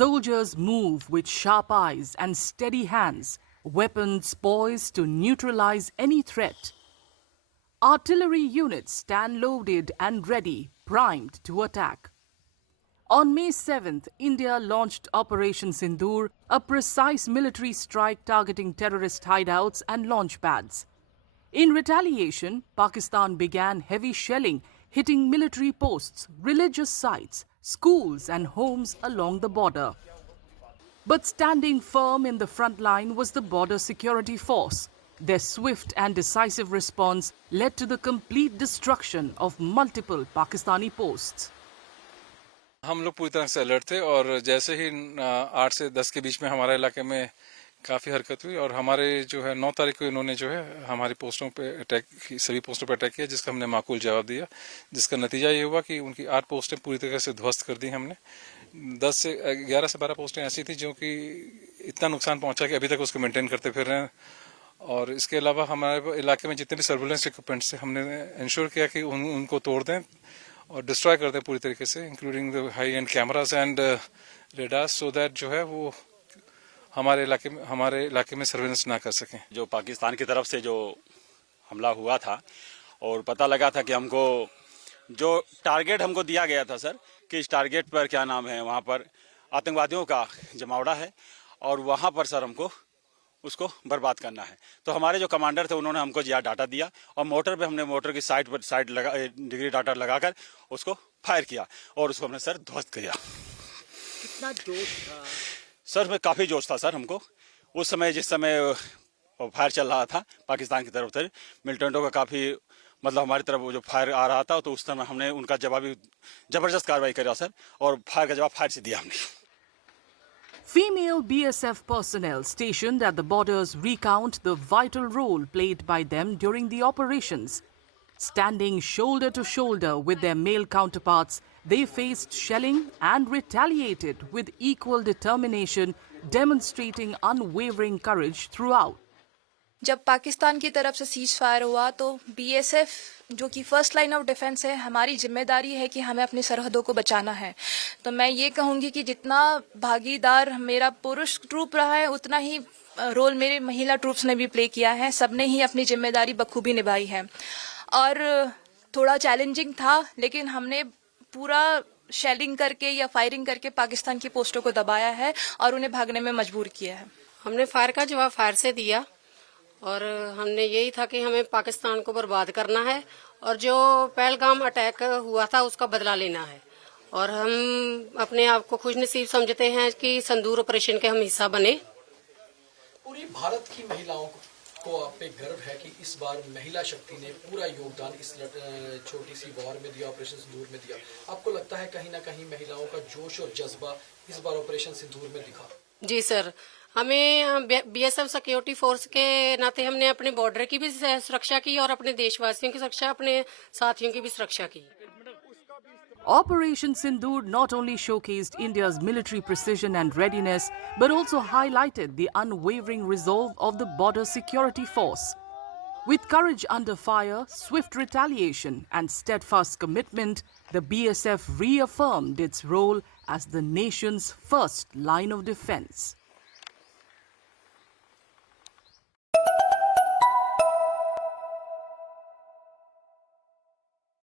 Soldiers move with sharp eyes and steady hands, weapons poised to neutralize any threat. Artillery units stand loaded and ready, primed to attack. On May 7th, India launched Operation Sindoor, a precise military strike targeting terrorist hideouts and launch pads. In retaliation, Pakistan began heavy shelling, hitting military posts, religious sites, schools and homes along the border. But standing firm in the front line was the Border Security Force. Their swift and decisive response led to the complete destruction of multiple Pakistani posts. हम लोग पूरी तरह से alert थे और जैसे ही 8 से 10 के बीच में हमारे इलाके में काफ़ी हरकत हुई और हमारे जो है 9 तारीख को इन्होंने जो है हमारी पोस्टों पे अटैक सभी पोस्टों पे अटैक किया, जिसका हमने माकूल जवाब दिया, जिसका नतीजा ये हुआ कि उनकी 8 पोस्टें पूरी तरह से ध्वस्त कर दी हमने। 11 से 12 पोस्टें ऐसी थी जो कि इतना नुकसान पहुंचा कि अभी तक उसको मेंटेन करते फिर रहे हैं। और इसके अलावा हमारे इलाके में जितने भी सर्विलेंस इक्विपमेंट्स थे हमने इंश्योर किया कि उनको तोड़ दें और डिस्ट्रॉय कर दें पूरी तरीके से, including the high and cameras and radars, so that जो है वो हमारे इलाके में सर्विलेंस ना कर सकें। जो पाकिस्तान की तरफ से जो हमला हुआ था और पता लगा था कि हमको जो टारगेट हमको दिया गया था सर, कि इस टारगेट पर क्या नाम है, वहाँ पर आतंकवादियों का जमावड़ा है और वहाँ पर सर हमको उसको बर्बाद करना है। तो हमारे जो कमांडर थे उन्होंने हमको डाटा दिया और मोटर पे हमने मोटर की साइड लगा डिग्री डाटा लगाकर उसको फायर किया और उसको हमने सर ध्वस्त किया। कितना जोश था सर? में काफ़ी जोश था सर हमको उस समय, जिस समय फायर चल रहा था पाकिस्तान की तरफ से मिलिटेंटों का काफ़ी मतलब हमारी तरफ जो फायर आ रहा था, तो उस समय हमने उनका जवाबी जबरदस्त कार्रवाई करा सर और फायर का जवाब फायर से दिया हमने। Female BSF personnel stationed at the borders recount the vital role played by them during the operations. Standing shoulder to shoulder with their male counterparts, they faced shelling and retaliated with equal determination, demonstrating unwavering courage throughout. जब पाकिस्तान की तरफ से cease fire हुआ तो BSF जो कि first line of defence है, हमारी जिम्मेदारी है कि हमें अपनी सरहदों को बचाना है। तो मैं ये कहूँगी कि जितना भागीदार मेरा पुरुष ट्रूप रहा है, उतना ही रोल मेरे महिला ट्रूप्स ने भी प्ले किया है। सबने ही अपनी जिम्मेदारी बखूबी निभाई है और थोड़ा चैलेंजिंग था, लेकिन हमने पूरा शेलिंग करके या फायरिंग करके पाकिस्तान की पोस्टों को दबाया है और उन्हें भागने में मजबूर किया है। हमने फायर का जवाब फायर से दिया और हमने यही था कि हमें पाकिस्तान को बर्बाद करना है और जो पहलगाम अटैक हुआ था उसका बदला लेना है। और हम अपने आप को खुशनसीब समझते हैं कि संदूर ऑपरेशन के हम हिस्सा बने। पूरी भारत की महिलाओं को आप पे गर्व है कि इस बार महिला शक्ति ने पूरा योगदान इस छोटी सी वॉर में दिया, ऑपरेशन सिंदूर में दिया। आपको लगता है कहीं ना कहीं महिलाओं का जोश और जज्बा इस बार ऑपरेशन सिंदूर में दिखा? जी सर, हमें बीएसएफ सिक्योरिटी फोर्स के नाते हमने अपने बॉर्डर की भी सुरक्षा की और अपने देशवासियों की सुरक्षा, अपने साथियों की भी सुरक्षा की। Operation Sindoor not only showcased India's military precision and readiness, but also highlighted the unwavering resolve of the Border Security Force. With courage under fire, swift retaliation, and steadfast commitment, the BSF reaffirmed its role as the nation's first line of defense.